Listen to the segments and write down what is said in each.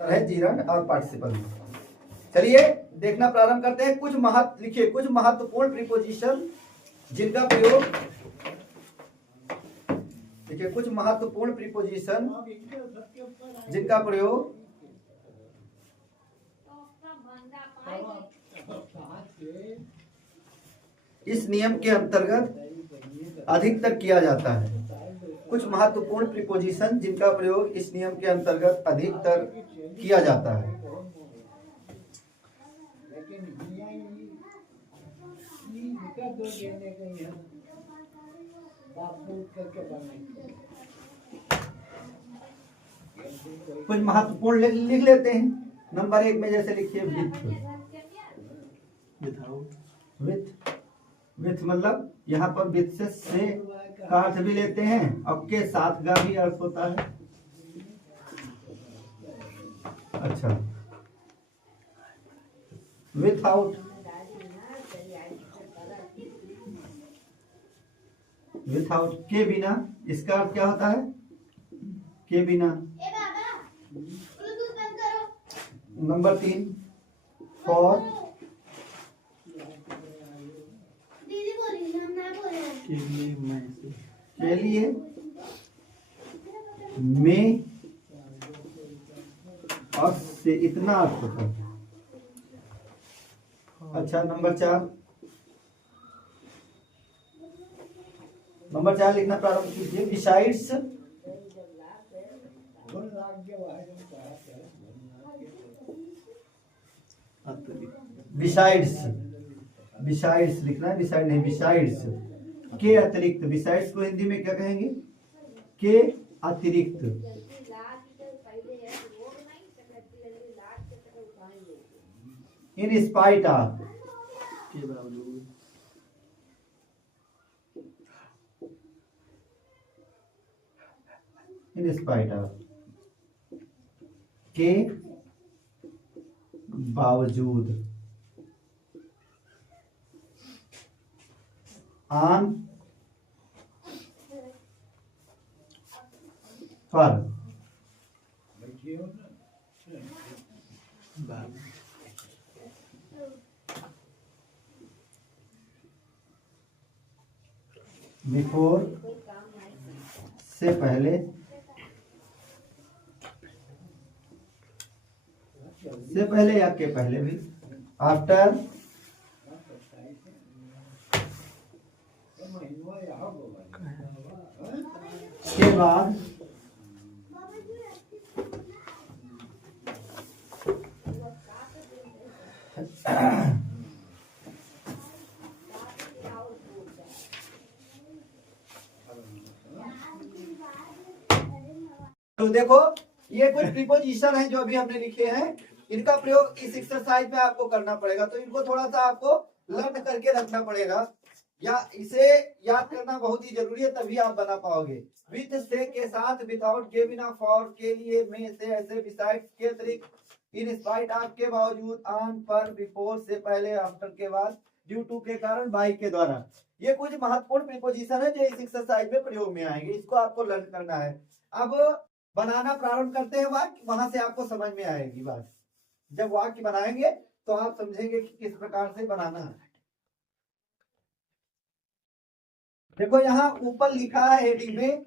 है जीरण और पार्टिसिपल में। चलिए देखना प्रारंभ करते हैं। लिखिए कुछ महत्वपूर्ण प्रीपोजिशन जिनका प्रयोग, देखिए कुछ महत्वपूर्ण प्रीपोजिशन जिनका प्रयोग इस नियम के अंतर्गत अधिकतर किया जाता है। कुछ महत्वपूर्ण प्रीपोजिशन जिनका प्रयोग इस नियम के अंतर्गत अधिकतर किया जाता है। कुछ महत्वपूर्ण लिख लेते हैं। नंबर 1 में जैसे लिखिए विथ मतलब यहाँ पर विथ से का अर्थ भी लेते हैं, अब के साथ का भी अर्थ होता है। अच्छा, विथआउट, विथआउट के बिना, इसका अर्थ क्या होता है? के बिना। नंबर 3 फॉर, के लिए, में और से, इतना अर्थ होता है। अच्छा, नंबर 4 लिखना प्रारंभ कीजिए। बिसाइड्स, बिसाइड्स लिखना है, बिसाइड नहीं, बिसाइड्स के अतिरिक्त। बिसाइड्स को हिंदी में क्या कहेंगे? के अतिरिक्त। In spite of, in spite of, के बावजूद, ऑन पर, बिफोर से पहले, से पहले या के पहले भी, आफ्टर के बाद, तो देखो ये कुछ प्रीपोजिशन है जो अभी हमने लिखे हैं। इनका प्रयोग इस एक्सरसाइज में आपको करना पड़ेगा, तो इनको थोड़ा सा आपको लर्न करके रखना पड़ेगा, या इसे याद करना बहुत ही जरूरी है, तभी आप बना पाओगे। विथ से के साथ, विदाउट के बिना, फॉर के लिए, में से, ऐसे, बिसाइड्स के अतिरिक्त, इन स्पाइट ऑफ के बावजूद, ऑन पर, बिफोर से पहले, आफ्टर के बाद, ड्यू टू के कारण, बाय के द्वारा। ये कुछ महत्वपूर्ण प्रीपोजिशन है जो इस एक्सरसाइज में प्रयोग में आएंगे, इसको आपको लर्न करना है। अब बनाना प्रारंभ करते हैं वाक्य, वहां से आपको समझ में आएगी बात। जब वाक्य बनाएंगे तो आप समझेंगे कि किस प्रकार से बनाना है। देखो यहाँ ऊपर लिखा है हेडिंग में,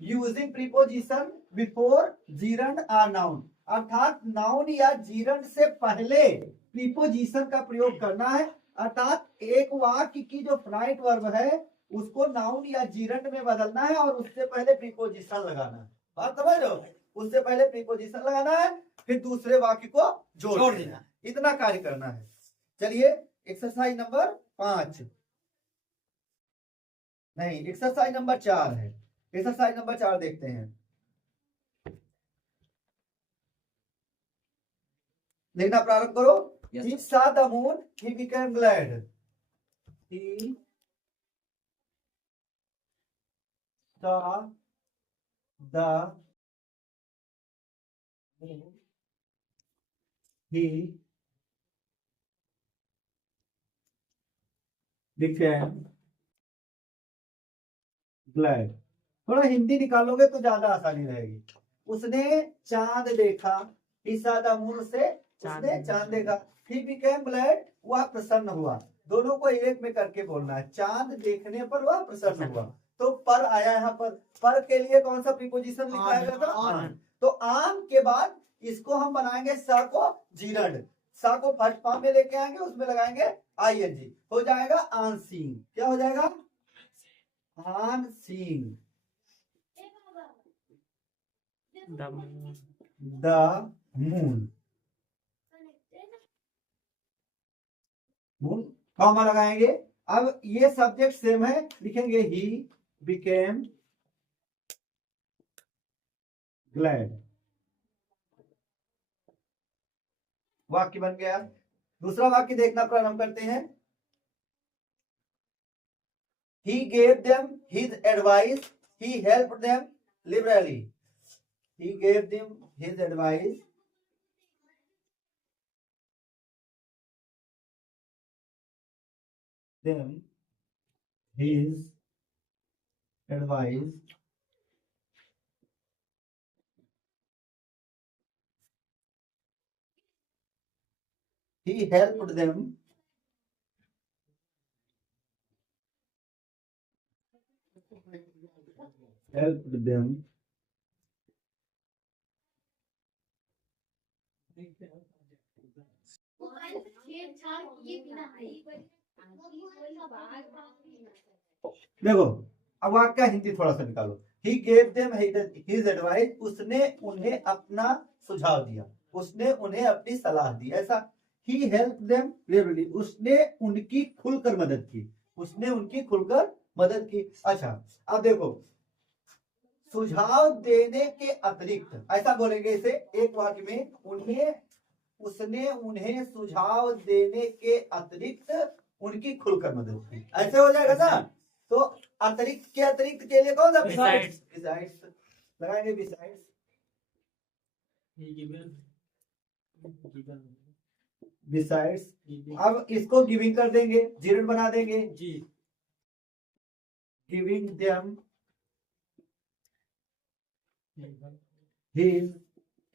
यूजिंग प्रीपोजिशन बिफोर जीरंड और नाउन, अर्थात नाउन या जीरंड से पहले प्रीपोजिशन का प्रयोग करना है। अर्थात एक वाक्य की जो फाइनाइट वर्ब है उसको नाउन या जीरंड में बदलना है और उससे पहले प्रीपोजिशन लगाना है। बात समझ लो, उससे पहले प्रीपोजिशन लगाना है, फिर दूसरे वाक्य को जोड़ देना, इतना कार्य करना है। चलिए एक्सरसाइज नंबर 5 नहीं, एक्सरसाइज नंबर 4 है। एक्सरसाइज नंबर 4 देखते हैं। लिखना प्रारंभ करो। He saw the moon, he became glad. He saw the moon, he became glad. थोड़ा हिंदी निकालोगे तो ज्यादा आसानी रहेगी। उसने चांद देखा, he saw the moon, उससे उसने चांद देखा। he became glad, वह प्रसन्न हुआ। दोनों को एक में करके बोलना है, चांद देखने पर वह प्रसन्न हुआ। तो पर आया यहाँ पर के लिए कौन सा प्रीपोजिशन लिखा है था? ऑन। तो ऑन के बाद इसको हम बनाएंगे स को जीरंड, स को फर्स्ट फॉर्म में लेके आएंगे, उसमें लगाएंगे आईएनजी, हो जाएगा ऑन सीइंग। क्या हो जाएगा? On seeing the moon. Moon comma लगाएंगे। अब ये सब्जेक्ट सेम है, लिखेंगे ही बिकेम ग्लैड। वाक्य बन गया। दूसरा वाक्य देखना प्रारंभ करते हैं। He gave them his advice, he helped them liberally. He gave them his advice, them his advice, he helped them देखो अब वाक्य का हिंदी थोड़ा सा निकालो। He gave them his advice, उसने उन्हें अपना सुझाव दिया, उसने उन्हें अपनी सलाह दी। ऐसा he helped them liberally, उसने उनकी खुलकर मदद की, उसने उनकी खुलकर मदद की। अच्छा अब देखो, सुझाव देने के अतिरिक्त ऐसा बोलेंगे इसे एक वाक्य में, उन्हें उसने उन्हें सुझाव देने के अतिरिक्त उनकी खुलकर मदद की, ऐसे हो जाएगा ना। तो अतिरिक्त के अतिरिक्त के लिए कौन सा? बिसाइड्स। बिसाइड्स लगाएंगे, बिसाइड्स। बिसाइड्स। अब इसको गिविंग कर देंगे, जीरन बना देंगे जी। Giving them his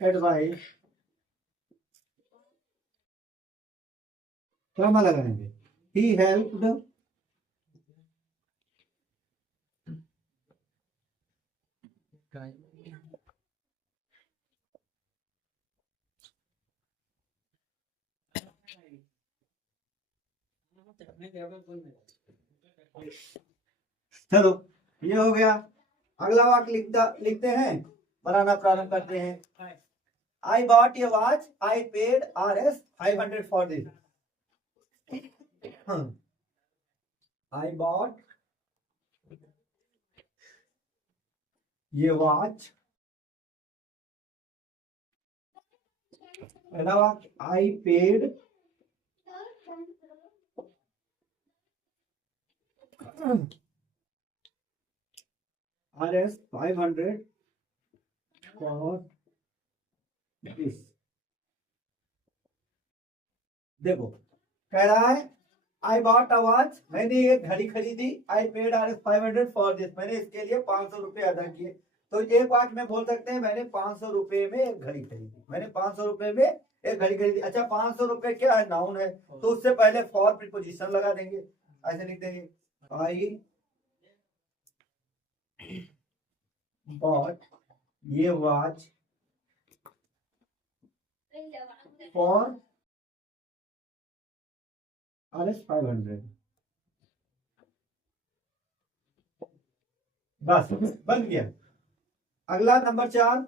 advice, comma लगाएंगे, he helped चलो ये हो गया। अगला वाक्य लिखते हैं, बनाना प्रारंभ करते हैं। I bought a watch, I paid Rs 500 for this. I bought ये वॉच, पहला वाक्य I paid Rs 500 for this। देखो कह रहा है I bought a watch, मैंने एक घड़ी खरीदी, I paid Rs 500 for this, मैंने इसके लिए 500 रुपए अदा किए। तो एक वाक्य में बोल सकते हैं मैंने 500 रुपए में एक घड़ी खरीदी, मैंने 500 रुपए में एक घड़ी खरीदी। अच्छा 500 रुपए क्या है? नाउन है, तो उससे पहले फॉर प्रीपोजिशन लगा देंगे, ऐसे लिख देंगे I bought ये वॉच for Rs 500। बस बन गया। अगला number 4,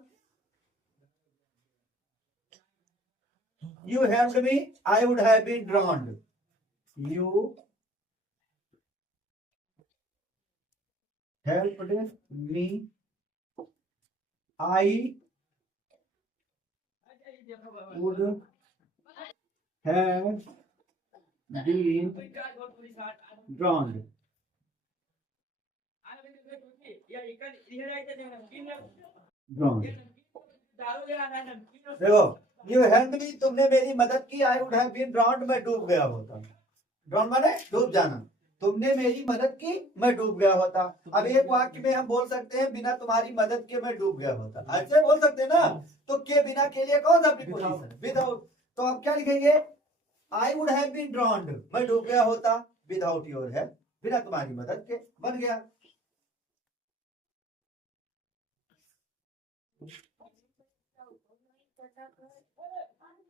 You helped me, I would have been drowned। You helped me, I would have been drowned। देखो यू हेल्प मी, तुमने मेरी मदद की, I would have been drowned, मैं डूब गया होता। ड्राउंड माने डूब जाना। तुमने मेरी मदद की, मैं डूब गया होता। अब एक वाक्य में हम बोल सकते हैं बिना तुम्हारी मदद के मैं डूब गया होता, ऐसे बोल सकते हैं ना। तो के बिना के लिए कौन सा प्रीपोजिशन? विदाउट। तो अब क्या लिखेंगे? I would have been drowned, मैं डूब गया होता विदाउट योर हेल्प, बिना तुम्हारी मदद के। बन गया।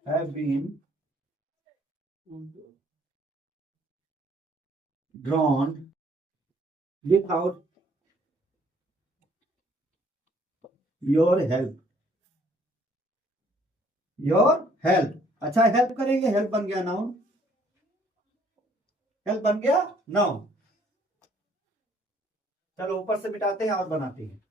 Have been drawn without your help, your help। अच्छा, हेल्प करेंगे, हेल्प बन गया नाउन, हेल्प बन गया नाउन। चलो ऊपर से मिटाते हैं और बनाते हैं।